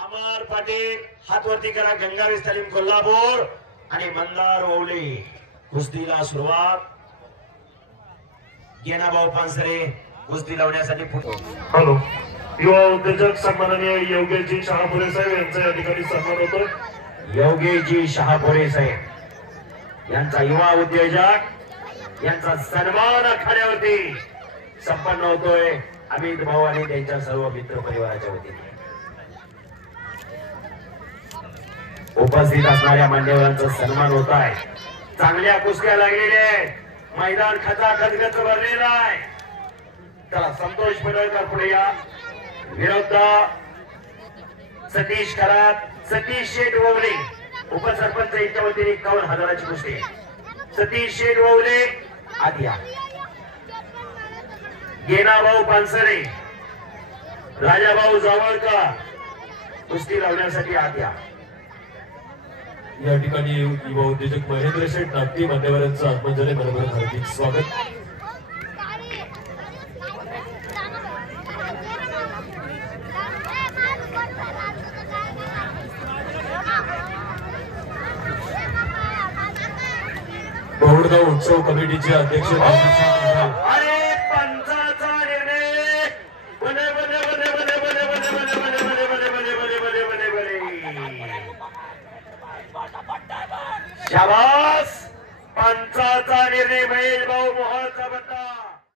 अमर पाटील हातवरती करा. गंगावेश तालीम कोल्हापूर आणि मंदार ओवले कुस्तीला सुरुवात. गेनाभाऊ पानसरे कुस्ती लावण्यासाठी. हॅलो, युवा उद्योजक सन्माननीय योगेशजी शहापुरे साहेब यांचा या ठिकाणी सन्मान होतो. योगेशजी शहापुरे साहेब यांचा युवा उद्योजक यांचा सन्मान आखाड्यावरती संपन्न होतोय. अमित भाऊ आणि त्यांच्या सर्व मित्र परिवाराच्या वतीने उपस्थित असणाऱ्या मान्यवरांचा सन्मान होत आहे. चांगल्या कुस्त्या लागलेल्या आहेत. मैदान खचाखच भरलेलं आहे. चला संतोष पडळकर पुढे या. विरुद्ध सतीश खरात, सतीश शेठ ववले उपसरपंच यांच्या वतीने 51,000ची कुस्ती. सतीश शेठ ववले आद्या. गेनाभाऊ पानसरे, राजाभाऊ जावळकर कुस्ती लावण्यासाठी आद्या. या ठिकाणी युवा उद्योजक महेंद्र शेठ नागती मान्यवरांचं आत्मजने बरोबर हार्दिक स्वागत. बहुडगाव उत्सव कमिटीचे अध्यक्ष